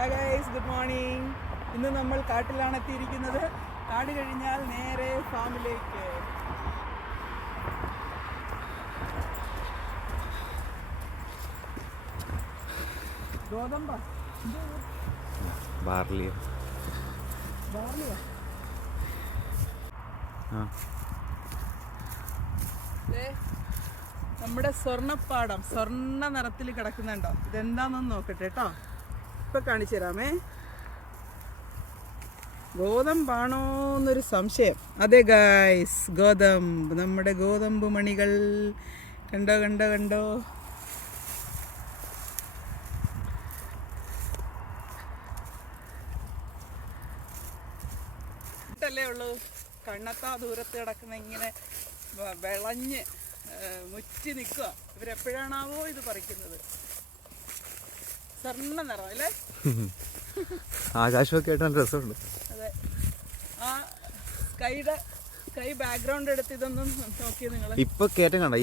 Hi guys, good morning. ഇന്ന് നമ്മൾ കാട്ടിലാണ് എത്തിയിരിക്കുന്നത്. കാട് കഴിഞ്ഞാൽ നേരെ ഫാമിലേക്ക്. ഗോതമ്പ ബാർലിയോ നമ്മുടെ സ്വർണ്ണപ്പാടം സ്വർണ്ണ നിറത്തിൽ കിടക്കുന്നുണ്ടോ? ഇതെന്താണെന്ന് നോക്കട്ടെ കേട്ടോ. ഇപ്പം കാണിച്ചു തരാമേ. ഗോതമ്പാണോ എന്നൊരു സംശയം. അതെ ഗായ്സ്, ഗോതമ്പ്. നമ്മുടെ ഗോതമ്പ് മണികൾ കണ്ടോ കണ്ടോ കണ്ടോ. ല്ലേ ഉള്ളൂ. കണ്ണത്താ ദൂരത്ത് കിടക്കുന്ന ഇങ്ങനെ വിളഞ്ഞ് മുറ്റി നിൽക്കുക. ഇവരെപ്പോഴാണാവോ ഇത് പറിക്കുന്നത്. സ്വർണ്ണ നിറം അല്ലേ? ആകാശമൊക്കെ ആയിട്ട് നല്ല രസമുണ്ട്. അതെ, ആ സ്കൈ ബാക്ക്ഗ്രൗണ്ട് എടുത്ത് ഇതൊന്നും നോക്കിയത് നിങ്ങൾ. ഇപ്പൊ കേറ്റം കണ്ട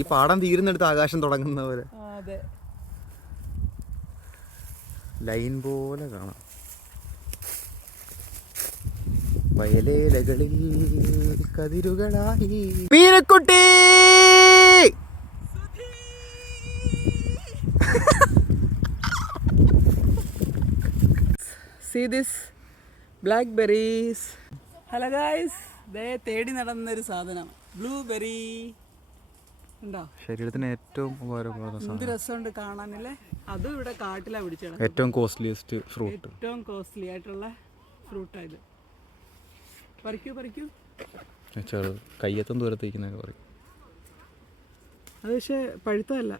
ഈ പാടം തീരുന്നെടുത്ത് ആകാശം തുടങ്ങുന്ന പോലെ. അതെ, ലൈൻ പോലെ കാണാം. വയലേലകളിൽ കതിരുകളായി മീനക്കുട്ടി. See this blackberries. Hello guys, ദേ തേടി നടന്നൊരു സാധനം ബ്ലൂബെറി ഉണ്ടോ? ശരീരത്തിന് ഏറ്റവും ഉപകാരപ്രദമായ എന്ത് രസമുണ്ട് കാണാനല്ലേ. അതും ഇവിടെ കാട്ടിലാണ് പിടിച്ചത്. ഏറ്റവും കോസ്റ്റ്ലിയസ്റ്റ് ഫ്രൂട്ട്, ഏറ്റവും കോസ്റ്റ്ലി ആയിട്ടുള്ള ഫ്രൂട്ടാണ് ഇത്. പറിക്കൂ പറിക്കൂ. ചെറു കയ്യെത്തും ദൂരത്തേക്കുന്നൊക്കെ പറയും. അത് പക്ഷേ പഴുത്തതല്ല.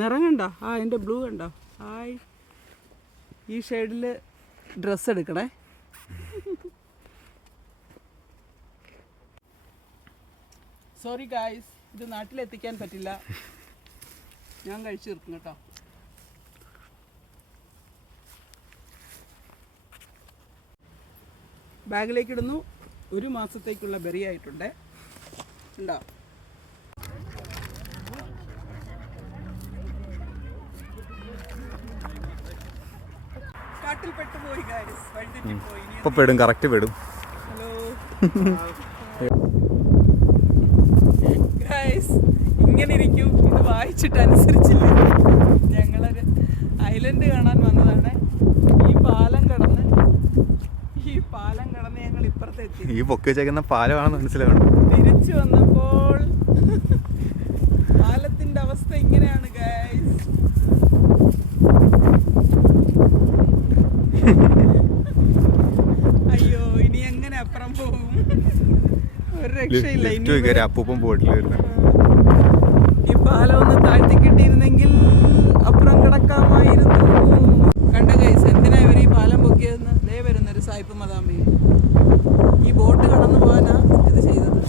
നിറം കണ്ടോ? അതിൻ്റെ ബ്ലൂ കണ്ടോ? ഹായ്, ഈ ഷെയ്ഡിൽ ഡ്രസ്സ് എടുക്കണേ. സോറി ഗായ്സ്, ഇത് നാട്ടിലെത്തിക്കാൻ പറ്റില്ല. ഞാൻ കഴിച്ചു തീർക്കും കേട്ടോ. ബാഗിലേക്ക് ഇടുന്നു. 1 മാസത്തേക്കുള്ള ബെറി ആയിട്ടുണ്ട്. ഉണ്ടോ? കാട്ടിൽ പെട്ടുപോയി ഗായ്സ്, വഴിതെറ്റിപ്പോയി. ഇപ്പൊ പെടും, കറക്റ്റ് പെടും. ഹലോ ഗായ്സ്, ഇങ്ങനെ ഇരിക്കും. ഇത് വായിച്ചിട്ട് അനുസരിച്ചില്ല. ഞങ്ങളൊരു ഐലൻഡ് കാണാൻ വന്നതാണ്. ഈ പാലം കടന്ന് ഞങ്ങൾ ഇപ്പുറത്തെത്തി. ഈ പൊക്കി വെച്ചേക്കുന്ന പാലമാണെന്ന് മനസ്സിലാവണം. തിരിച്ചു വന്നപ്പോൾ പാലത്തിന്റെ അവസ്ഥ ഇങ്ങനെയാണ് ഗൈസ്. അയ്യോ, ഇനി എങ്ങനെ അപ്പുറം പോകും? ഒരു രക്ഷയില്ല. അപ്പൂപ്പം പോയിട്ടില്ല. ഈ പാലം ഒന്ന് താഴ്ത്തി കിട്ടിയിരുന്നെങ്കിൽ അപ്പുറം കിടക്കാമായിരുന്നു. കണ്ട ഗൈസ്, എന്തിനാ ഇവർ ഈ പാലം പൊക്കിയതെന്ന്? ദേ വരുന്നൊരു സായിപ്പ് മദാമ്പി. ഈ ബോട്ട് കടന്നു പോകാനാ ഇത് ചെയ്തത്.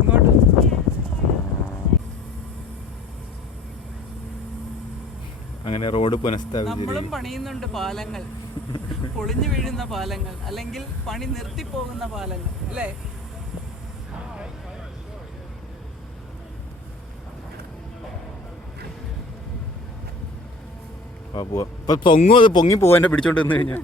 ഇങ്ങോട്ട് അങ്ങനെ റോഡ് പുനഃസ്ഥാപിച്ചു. നമ്മളും പണിയുന്നുണ്ട് പാലങ്ങൾ, പൊളിഞ്ഞു വീഴുന്ന പാലങ്ങൾ, അല്ലെങ്കിൽ പണി നിർത്തിപ്പോകുന്ന പാലങ്ങൾ അല്ലേ? ഇപ്പൊ പൊങ്ങും, അത് പൊങ്ങി പോവാൻ പിടിച്ചോണ്ട് വന്നു കഴിഞ്ഞാൽ